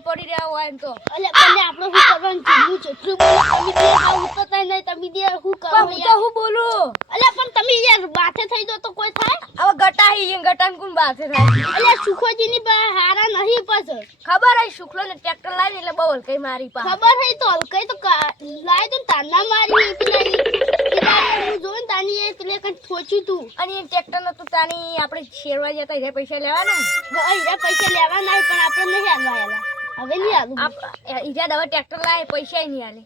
ખાલી પડી રહ્યા હોય એમ તો અલે પણ આપણે શું કરવાનું જીવું જેટલું બોલો તમે દે આ ઉતરતા નહીં તમે દે શું કરો પણ હું તો હું બોલું અલે પણ તમે યાર બાથે થઈ જાવ તો કોઈ થાય હવે ગટાહી ગટાન કોણ બાથે થાય અલે સુખોજીની બા હારા નહીં પાછળ ખબર હે શુક્લો ને ટ્રેક્ટર લાવીને એટલે બહુ હલકાઈ મારી પા ખબર હે તો હલકાઈ તો લાય તો તાના મારી પેલા હું જોઈને તાની એ પેલે કઈ થોચ્યું તું અને એ ટ્રેક્ટર નતું તાની આપણે શેરવા જતા એ પૈસા લેવાના હીરા પૈસા લેવા નહીં પણ આપણે નહીં હાલવા હવે નહીં હાલું ઈજા દવા ટ્રેક્ટર લાવે પૈસા નહીં હાલે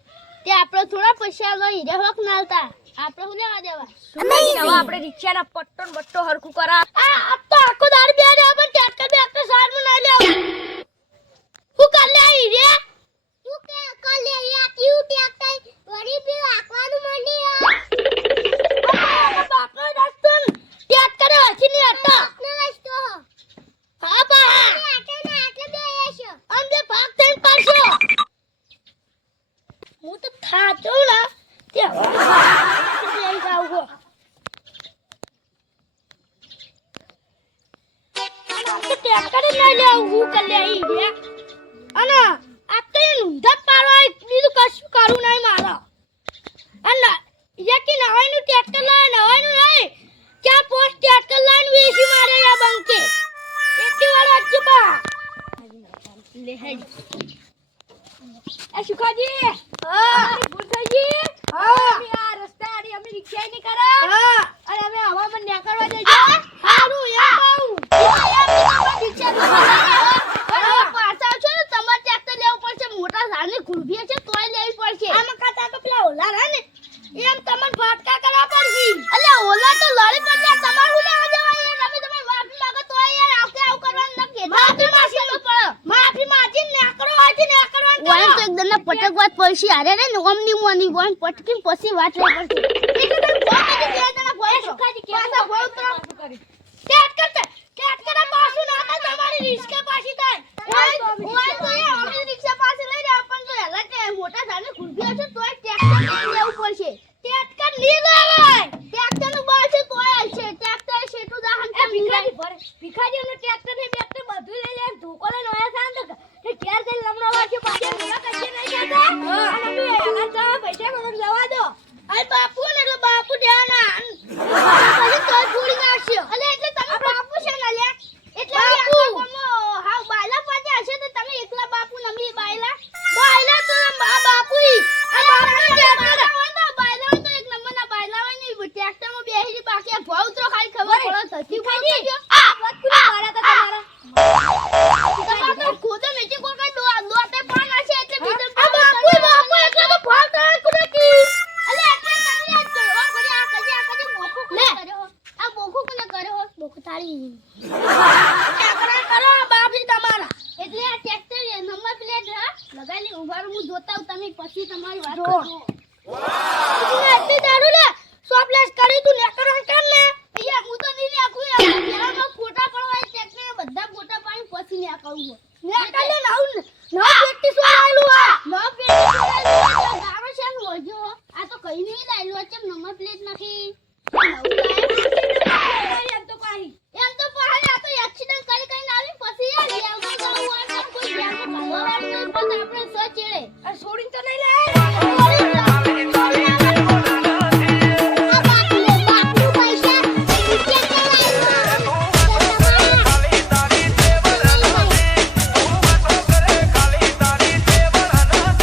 તે આપણે થોડા પૈસા લો હીરા હોક નાલતા આપણે હું લેવા દેવા હવે આપણે રિક્ષાના પટ્ટો ને બટ્ટો હરખું કરા આ તો આખો દાર બે રે પણ ટ્રેક્ટર સારનું નહીં લેવું હું કર લે હીરે તું કે કર લે યા તું ટ્રેક્ટર વળી બી આકવાનું મંડી બાપનો રસ્તો ટ્રેક્ટર હજી નહીં હતો બાપનો રસ્તો હા બા આટલે બે આશો અમને ભાગ થઈને પાછો હું તો થાતો ના તે લઈ જાવ ગો તો ટ્રેક્ટર નહીં લેવું હું કર લે હીરે અને આ તો ઊંધા પાડવા બીજું કશું કરું નહીં મારા અને યકી નવાઈનું ટ્રેક્ટર લાય નવાઈનું નહીં ક્યાં પોસ્ટ ટ્રેક્ટર લાઈન વેચી મારે યા બંકે એટલી વાર જ બા લે હે એ સુખાજી હા ભૂલજી હા અમે આ રસ્તા આડી અમે રિક્ષા નહીં કરા હા અને અમે હવામાં નીકળવા જઈએ હારું યાર બાઉ યાર રિક્ષા તો પાછા છો ને તમારે ટ્રેક્ટર લેવું પડશે મોટા ઝાડની ગુલબી છે તોય લેવી પડશે આમાં કાતા તો પેલા ઓલા રહે ને એમ તમને ફાટકા કરવા પડશે અલે ઓલા તો લડી પડ્યા તમાર હું લેવા જવા યાર તમે તમાર માફી માંગો તોય યાર આવકે આવ કરવાનું ન કે માફી માંગી તો પડે માફી માંગી નેકરો આજે નેકરવાનું ઓય તો એકદમ ના પટક વાત પડશે અરે રે નોમની મોની બોન પટકી પછી વાત લઈ પડશે એટલે તમે ફોન કરી બે જણા ફોન સુખાજી કેસા ફોન તો ટ્રેક્ટર પાછું ના થાય તમારી રિક્ષા પાછી થાય ઓય તો એ અમે રિક્ષા પાસે લઈ રહ્યા પણ તો હેલા કે મોટા ધાને ખુરબી હશે તોય ટ્રેક્ટર લેવું પડશે ટ્રેક્ટર ની લેવાય ટ્રેક્ટર નું બળ છે તોય હશે ટ્રેક્ટર શેટુ દાહન એ ભીખાજી ભરે ભીખાજી અમને ટ્રેક્ટર ને બેક્ટર બધું લઈ લે ધોકો લઈને આયા સાંત કે કેર દે લમણા વાળે પાછે મેરા કચ્ચે નહીં જતા અને અમે હેલા જા પૈસા મને જવા દો અરે બાપુ ને એટલે બાપુ ધ્યાના પછી તોય પૂરી નાખશે અલે એટલે તમે બાપુ છે ને લે એટલે બાપુ હાવ બાયલા પાછે હશે તો તમે એકલા બાપુ નમી બાયલા તો બાપુ આ બાપુ ટ્રેક્ટર હોય તો બાયલા હોય તો એક નંબરના બાયલા હોય ને ટ્રેક્ટર માં બેહી બાકી ભાવ તો ખાલી ખબર પડે સતી ખાજી આ વાત કુને મારા તા તમારા તો ખોદે મેચે કોઈ કઈ દોતે પાન હશે એટલે બીજો આ બાપુ એટલે તો ભાવ તો કુને કી અલે એટલે તમે યાદ કરો ઘડી આ કજે મોખો કોને કર્યો આ મોખો કોને કર્યો મોખો તાળી કરો બાપી તમારા એટલે આ ટ્રેક્ટર નંબર પ્લેટ લગાવી ઉભાર હું જોતા હું તમે પછી તમારી વાત કરો એટલી દારૂ લે સોપલેસ કરી તું ને કરો કામ ને અહીંયા હું તો નહીં નાખું યાર ફોટા પડવા ટ્રેક્ટર બધા ફોટા પાણી પછી ને આકું ને કાલે નાઉ નો પ્રેક્ટિસ વાળું આ નો પ્રેક્ટિસ વાળું ગારો છે હોજો આ તો કઈ નહીં લાયલો છે નંબર પ્લેટ નથી